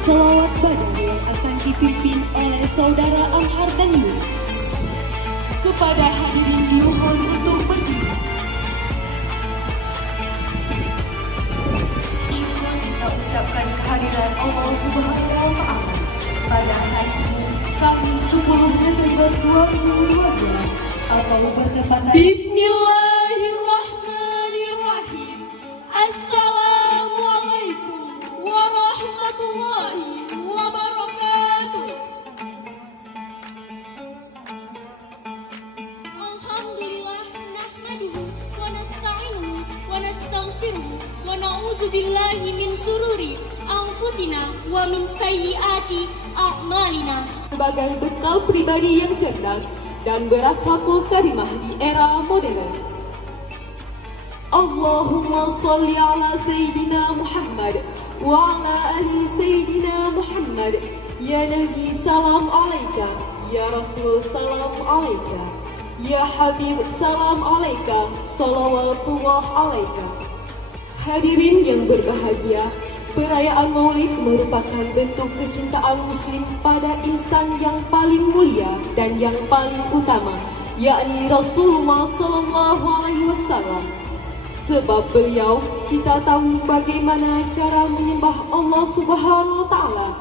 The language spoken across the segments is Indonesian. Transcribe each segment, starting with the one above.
Salawat badar yang akan dipimpin oleh Saudara Al-Hardanius. Kepada hadirin dimohon untuk berdiri. Kita ucapkan kehadiran Allah Subhanahu wa Ta'ala pada hari ini, Kamis 10 Desember 2012 atau bertepatan Bismillahirrahmanirrahim. Assalamualaikum warahmatullahi wabarakatuh. Alhamdulillah nahmaduhu wa nasta'inuhu wa nastaghfiruhu wa na'udzu billahi min sururi anfusina wa min sayyiati a'malina. Sebagai bekal pribadi yang cerdas dan berakhlakul karimah di era modern. Allahumma salli ala Sayyidina Muhammad wa ala ali Sayyidina Muhammad. Ya Nabi salam alaika, Ya Rasul salam alaika, Ya Habib salam alaika, salawatullah alaika. Hadirin yang berbahagia, perayaan Maulid merupakan bentuk kecintaan Muslim pada insan yang paling mulia dan yang paling utama, yakni Rasulullah Sallallahu Alaihi Wasallam. Sebab beliau, kita tahu bagaimana cara menyembah Allah Subhanahu Wa Taala.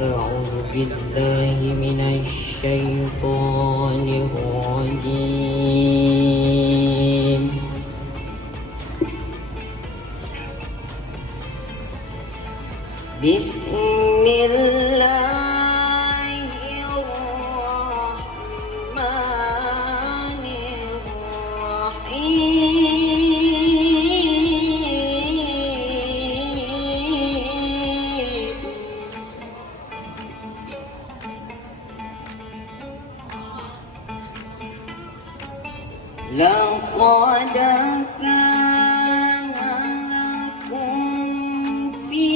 أعوذ بالله من الشيطان الرجيم بسم الله الرحمن الرحيم لقد كان لكم في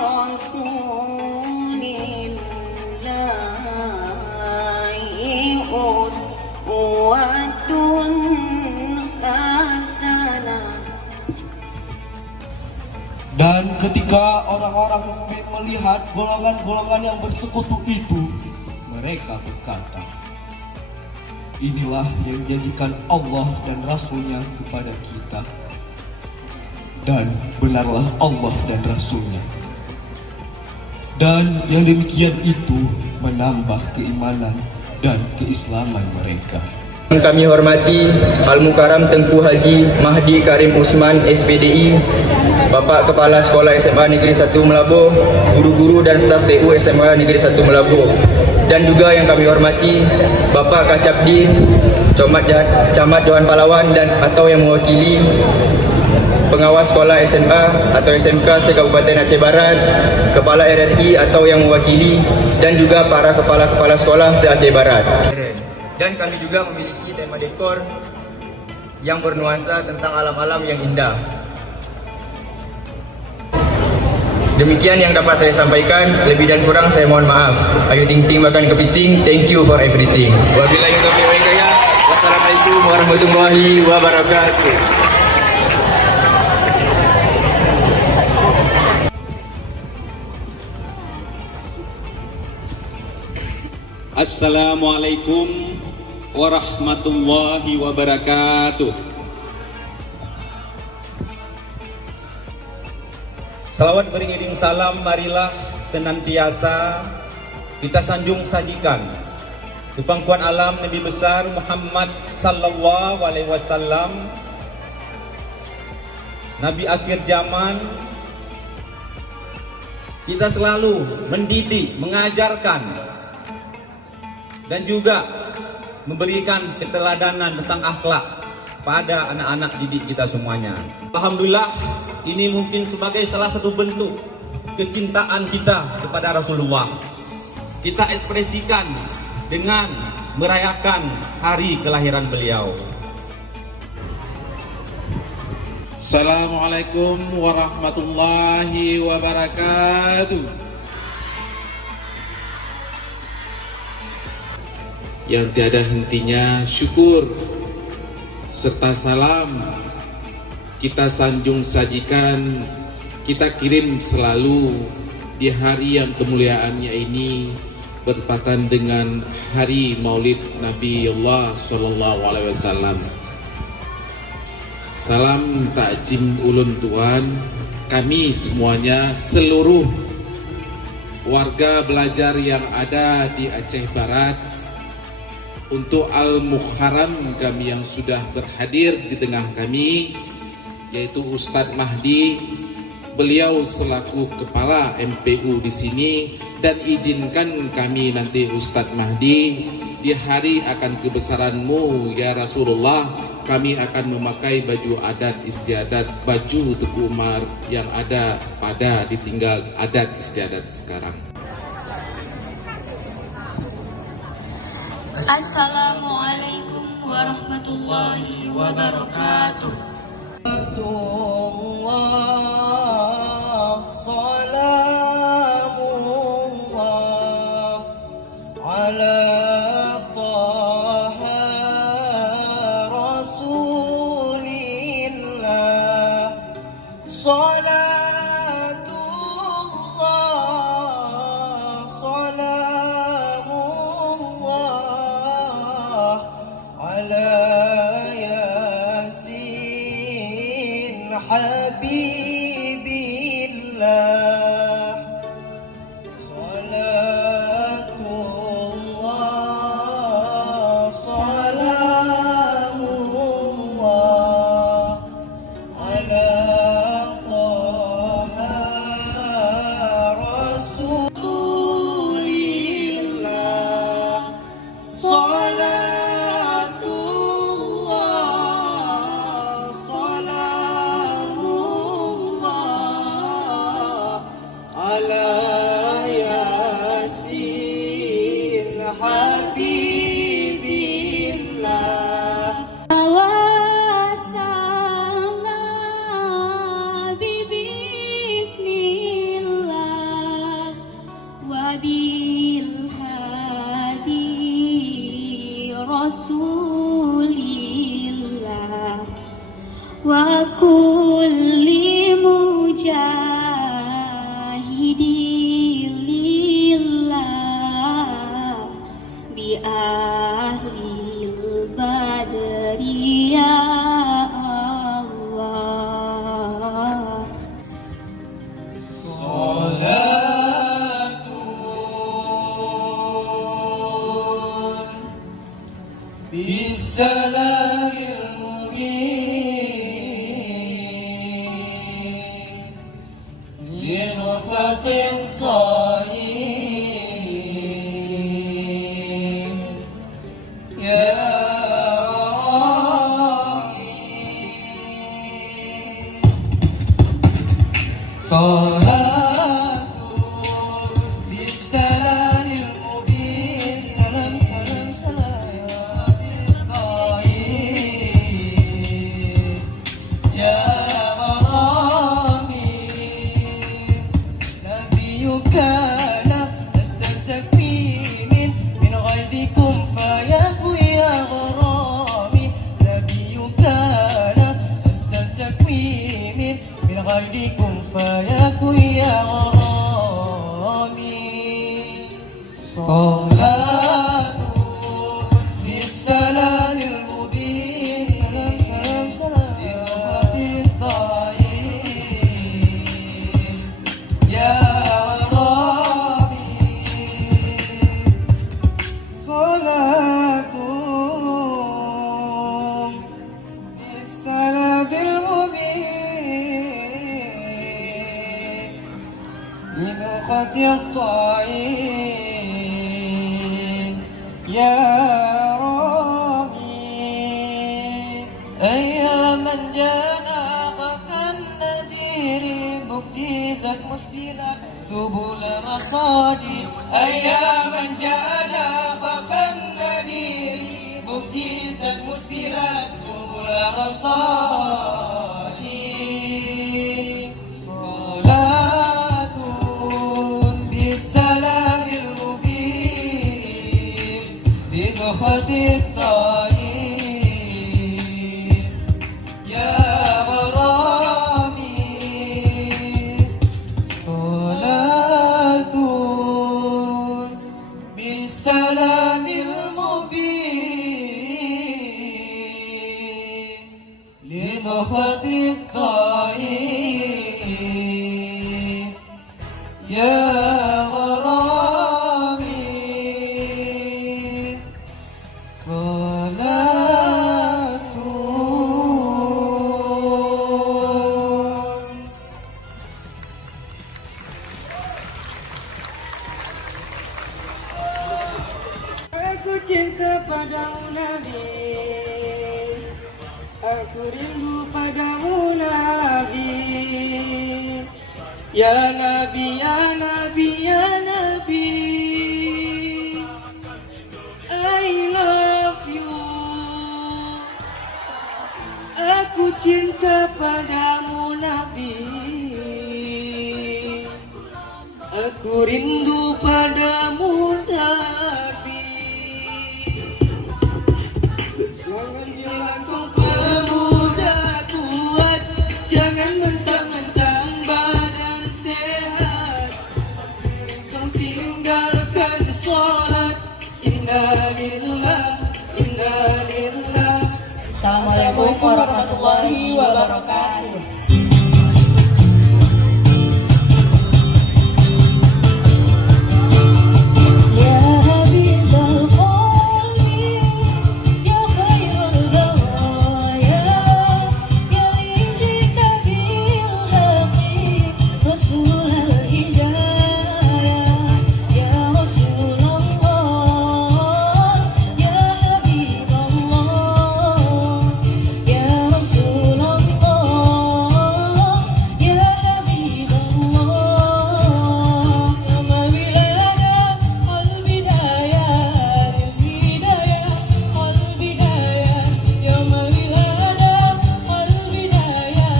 رسول الله أسوة حسنة. Dan ketika orang-orang mukmin melihat golongan-golongan yang bersekutu itu, mereka berkata, inilah yang dijanjikan Allah dan Rasul-Nya kepada kita. Dan benarlah Allah dan Rasul-Nya. Dan yang demikian itu menambah keimanan dan keislaman mereka. Kami hormati Al-Mukarram Tengku Haji Mahdi Karim Usman SPDI, Bapak Kepala Sekolah SMA Negeri 1 Melabuh, guru-guru dan staf TU SMA Negeri 1 Melabuh, dan juga yang kami hormati Bapak Kacapdi, Camat Johan Palawan dan atau yang mewakili pengawas sekolah SMA atau SMK se-Kabupaten Aceh Barat, Kepala RRI atau yang mewakili, dan juga para kepala-kepala sekolah se-Aceh Barat. Dan kami juga memiliki tema dekor yang bernuansa tentang alam-alam yang indah. Demikian yang dapat saya sampaikan, lebih dan kurang saya mohon maaf. Ayu ting ting makan kepiting, thank you for everything. Wabillahi taufiq wal hidayah. Wassalamualaikum warahmatullahi wabarakatuh. Assalamualaikum warahmatullahi wabarakatuh. Salawat beriring salam, marilah senantiasa kita sanjung sajikan di pangkuan alam Nabi besar Muhammad sallallahu alaihi wasallam, Nabi akhir zaman. Kita selalu mendidik, mengajarkan dan juga memberikan keteladanan tentang akhlak pada anak-anak didik kita semuanya. Alhamdulillah, ini mungkin sebagai salah satu bentuk kecintaan kita kepada Rasulullah. Kita ekspresikan dengan merayakan hari kelahiran beliau. Assalamualaikum warahmatullahi wabarakatuh. Yang tiada hentinya syukur serta salam kita sanjung sajikan, kita kirim selalu di hari yang kemuliaannya ini bertepatan dengan hari Maulid Nabi Allah Sallallahu Alaihi Wasallam. Salam takjim ulun tuan, kami semuanya seluruh warga belajar yang ada di Aceh Barat, untuk Al-Muharram kami yang sudah berhadir di tengah kami, yaitu Ustadz Mahdi, beliau selaku kepala MPU di sini, dan izinkan kami nanti Ustadz Mahdi di hari akan kebesaranmu ya Rasulullah, kami akan memakai baju adat istiadat, baju Teguh Umar yang ada pada ditinggal adat istiadat sekarang. Assalamualaikum warahmatullahi wabarakatuh. Salamullah ala Taha Rasulillah. Salatullah salamullah ala Yasin Habibillah. Salatullah salamullah ala Taha Rasulillah. Salatullah salamullah ala Yasin Habibillah. Tawasalna bismillah wa bil hadi rasulillah wa kulli mujahidin lillah bi ahlil badri ya Allah. Bisalamil mubin linufaqin tayyib ya Salatul bisalamil mubin. Salam salam salam ya marami nabiyukana lastan takfimin min ghaidikum fayaku ya gharami. Nabiyukana lastan takfimin min ghaidikum fayaku ya gharami. Salatu bisalamil mubin. Salam salam salam يا رامي أياما جانا وكالنذير مبتزا مسبلا سبل الرصاد أياما جانا وكالنذير مبتزا مسبلا سبل الرصاد صلاة بالسلام المبين بنخة الطريق يا غرامي صلاة بالسلام المبين لنخة الطريق يا غرامي صلاة Aku cinta padamu Nabi, aku rindu padamu Nabi. Ya Nabi, ya Nabi, ya Nabi, I love you. Aku cinta padamu Nabi, aku rindu padamu Nabi. Jangan bilang kau pemuda kuat, jangan mentang-mentang badan sehat. Kau tinggalkan sholat, inna lillah, inna lillah. Assalamualaikum warahmatullahi wabarakatuh. Ya Habibal Qalbi, ya khairul baraya, ya lijika bil haqi, Rasulul hidayah, ya Rasulullah, ya Habiballah, ya Rasulullah, ya Habiballah, ya mawilana al-bidayah, al-bidayah, al-bidayah, ya mawilana al-bidayah,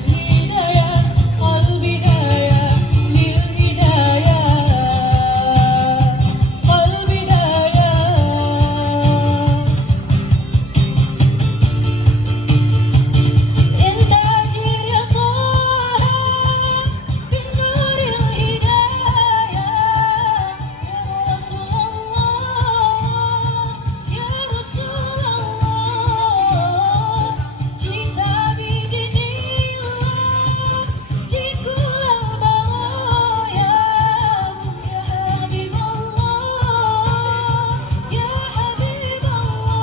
al-bidayah, al-bidayah, lil-hidayah, al-bidayah. انت اجير يا طه بالنور الهداية، يا رسول الله، يا رسول الله، cinta bidinillah, jikul al-baraya, ya Habiballah, ya Habiballah.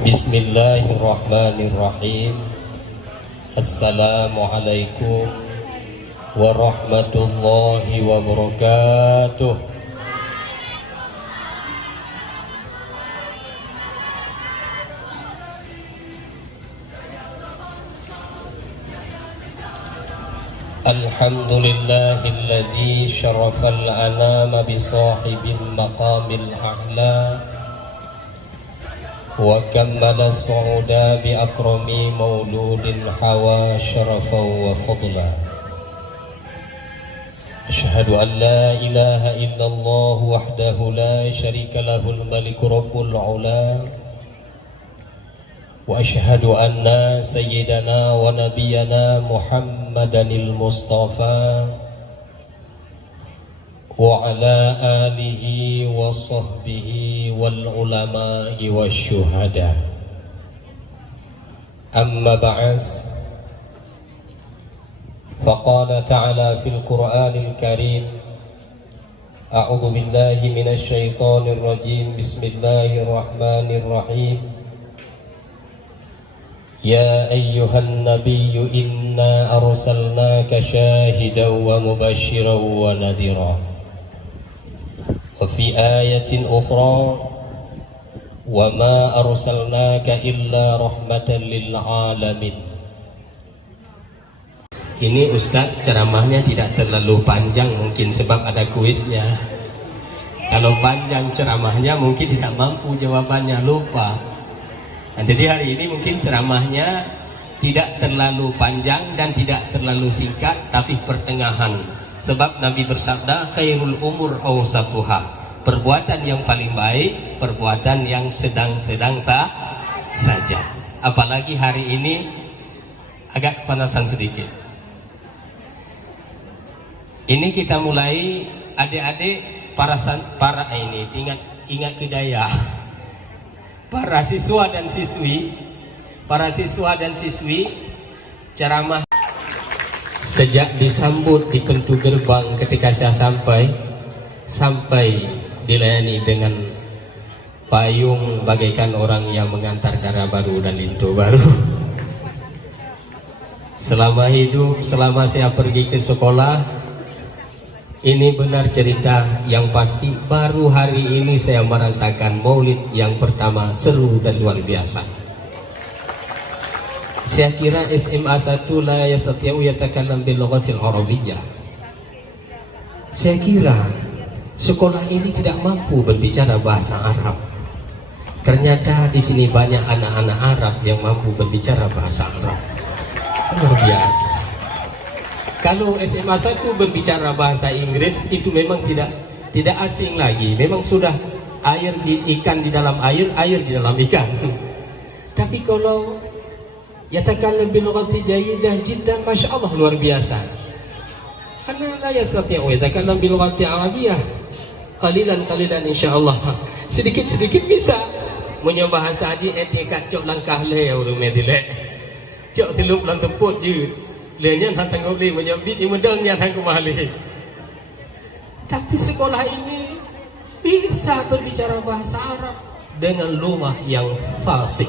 Bismillahirrahmanirrahim. Assalamualaikum warahmatullahi wabarakatuh. Alhamdulillahilladzi syarafal anama bisahibil maqamil a'la wa kammala su'uda bi akrami mauludin hawa syarafan wa fadla. Asyhadu an la ilaha illallah wahdahu la syarika lahul maliku rabbul ula, wa asyhadu anna sayyidana wa nabiyyana Muhammadanil Mustafa wa ala alihi wa sahbihi wal ulama'i wasyuhada. Amma ba'as, faqala ta'ala fil Qur'anil Karim, a'udzu billahi minasy syaithanir rajim, bismillahirrahmanirrahim. يا أيها النبي إنا أرسلناك شاهدا ومبشرا ونذيرا وفي آية أخرى وما أرسلناك إلا رحمة للعالمين. Ini Ustadz ceramahnya tidak terlalu panjang mungkin sebab ada kuisnya. Kalau panjang ceramahnya mungkin tidak mampu jawabannya, lupa. Nah, jadi hari ini mungkin ceramahnya tidak terlalu panjang dan tidak terlalu singkat, tapi pertengahan. Sebab Nabi bersabda, khairul umur awsatuha. Perbuatan yang paling baik, perbuatan yang sedang-sedang saja. Apalagi hari ini agak kepanasan sedikit. Ini kita mulai, adik-adik para ini ingat kedaya. Para siswa dan siswi ceramah sejak disambut di pintu gerbang ketika saya sampai dilayani dengan payung bagaikan orang yang mengantar darah baru dan lintu baru. Selama hidup, selama saya pergi ke sekolah, ini benar cerita yang pasti. Baru hari ini saya merasakan maulid yang pertama seru dan luar biasa. Saya kira SMA 1 la yastati'u yatakallam bil lughatil arabiyyah. Saya kira sekolah ini tidak mampu berbicara bahasa Arab. Ternyata di sini banyak anak-anak Arab yang mampu berbicara bahasa Arab. Luar biasa. Kalau SMA 1 berbicara bahasa Inggris itu memang tidak asing lagi. Memang sudah ikan di dalam air, air di dalam ikan. Tapi kalau yatakallam bil lughati jayyidah jiddan, Masya Allah, luar biasa. Karena la yastati'u yatakallam bil lughati arabiyyah qalilan insyaallah. Sedikit-sedikit bisa punya bahasa di etikat cok langkah le urung medile. Cok tilup lang temput je. Lihatnya tentang kau beli menyambit di medalnya tentang kembali. Tapi sekolah ini bisa berbicara bahasa Arab dengan lughah yang fasih.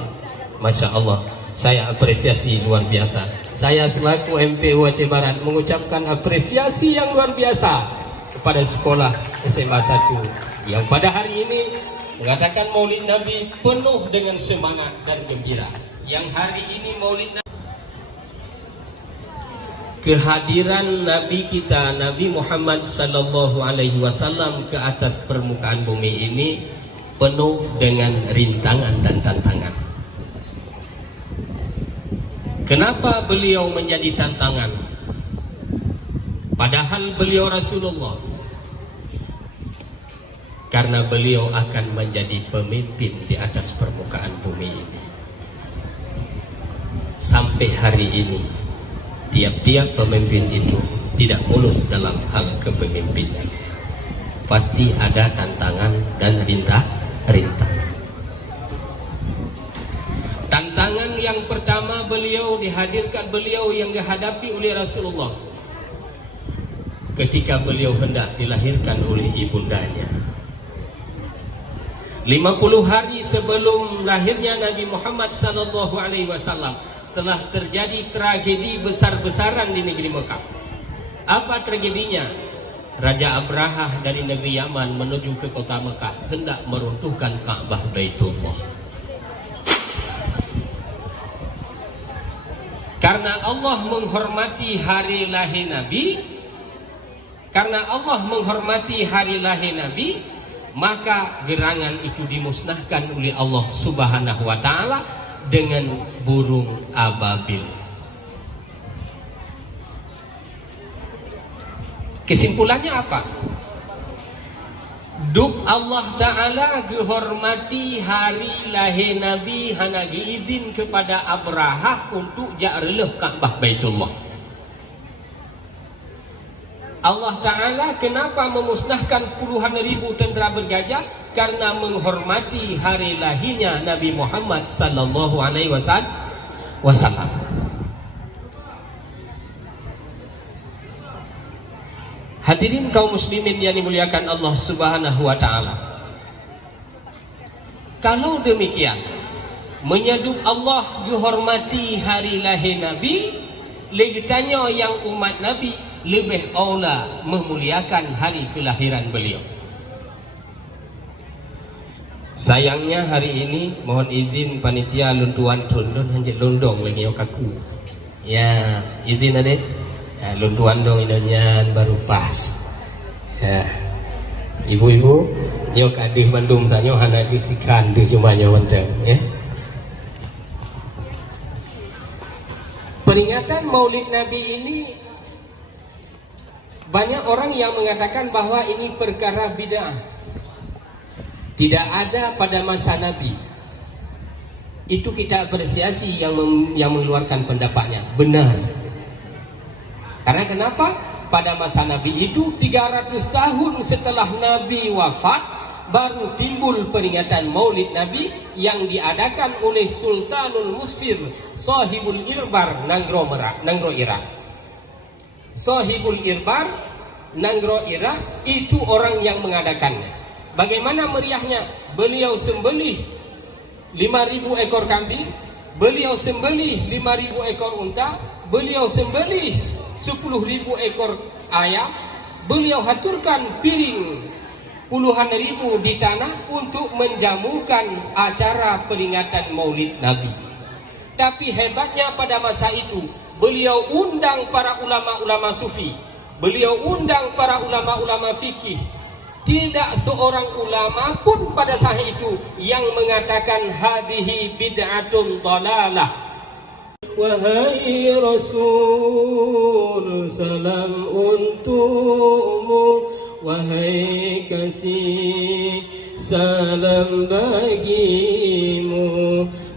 Masya Allah, saya apresiasi luar biasa. Saya selaku MPU Aceh Barat mengucapkan apresiasi yang luar biasa kepada sekolah SMA 1 yang pada hari ini mengadakan Maulid Nabi penuh dengan semangat dan gembira. Yang hari ini Maulid Nabi, kehadiran Nabi kita Nabi Muhammad sallallahu alaihi wasallam ke atas permukaan bumi ini penuh dengan rintangan dan tantangan. Kenapa beliau menjadi tantangan? Padahal beliau Rasulullah. Karena beliau akan menjadi pemimpin di atas permukaan bumi ini. Sampai hari ini tiap-tiap pemimpin itu tidak mulus dalam hal kepemimpinan. Pasti ada tantangan dan rintang. Tantangan yang pertama beliau yang dihadapi oleh Rasulullah ketika beliau hendak dilahirkan oleh ibundanya. 50 hari sebelum lahirnya Nabi Muhammad sallallahu alaihi wasallam telah terjadi tragedi besar-besaran di negeri Mekah. Apa tragedinya? Raja Abrahah dari negeri Yaman menuju ke kota Mekah hendak meruntuhkan Ka'bah Baitullah. Karena Allah menghormati hari lahir Nabi, maka gerangan itu dimusnahkan oleh Allah Subhanahu wa taala dengan burung ababil. Kesimpulannya apa? Duk Allah Ta'ala gehormati hari lahir Nabi hanagi izin kepada Abrahah untuk ja'reluh Ka'bah Baitullah. Allah Ta'ala kenapa memusnahkan puluhan ribu tentera bergajah? Karena menghormati hari lahirnya Nabi Muhammad sallallahu alaihi wasallam. Hadirin kaum muslimin yang dimuliakan Allah Subhanahu wa taala. Kalau demikian, Menyaduk Allah dihormati hari lahir Nabi, lagi tanya yang umat Nabi lebih aula memuliakan hari kelahiran beliau. Sayangnya hari ini mohon izin panitia luntuan trundon hanjit londong lagi kaku. Ya, izin adik. Ya, luntuan dong indonya baru pas. Ya. Ibu-ibu, nyok adih Bandung sanyo hana diksikan di semuanya wancang ya. Peringatan Maulid Nabi ini banyak orang yang mengatakan bahwa ini perkara bid'ah. Tidak ada pada masa Nabi. Itu kita apresiasi yang mengeluarkan pendapatnya. Benar. Karena kenapa? Pada masa Nabi itu 300 tahun setelah Nabi wafat baru timbul peringatan Maulid Nabi yang diadakan oleh Sultanul Musfir Sahibul Irbar Nangro Irak. Sahibul Irbar Nangro Irak itu orang yang mengadakannya. Bagaimana meriahnya? Beliau sembelih 5.000 ekor kambing, beliau sembelih 5.000 ekor unta, beliau sembelih 10.000 ekor ayam, beliau haturkan piring puluhan ribu di tanah untuk menjamukan acara peringatan Maulid Nabi. Tapi hebatnya pada masa itu, beliau undang para ulama-ulama sufi, beliau undang para ulama-ulama fikih. Tidak seorang ulama pun pada saat itu yang mengatakan hadhihi bid'atun dhalalah. Wahai Rasul, salam untukmu. Wahai kasih, salam bagimu.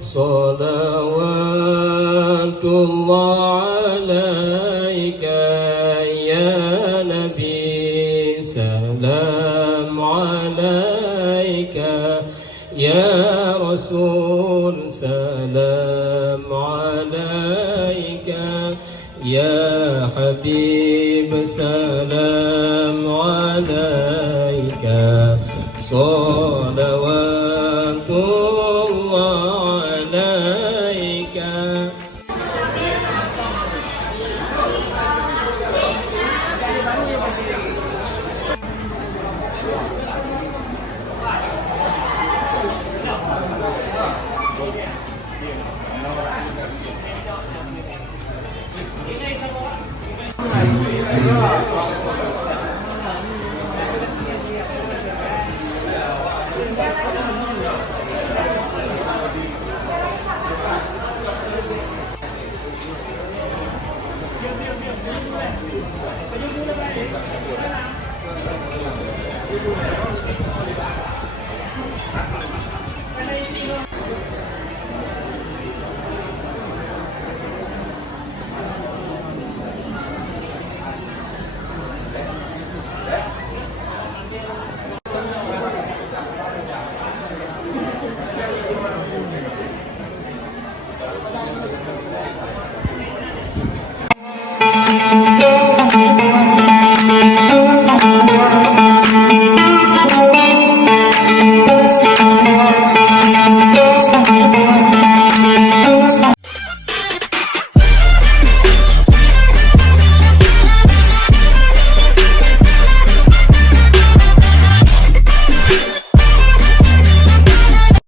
Salawatullah alaika ya Nabi. Salam alaika ya Rasul. Salam alaika ya Habib. Salam alaika. Salawatullah alaika.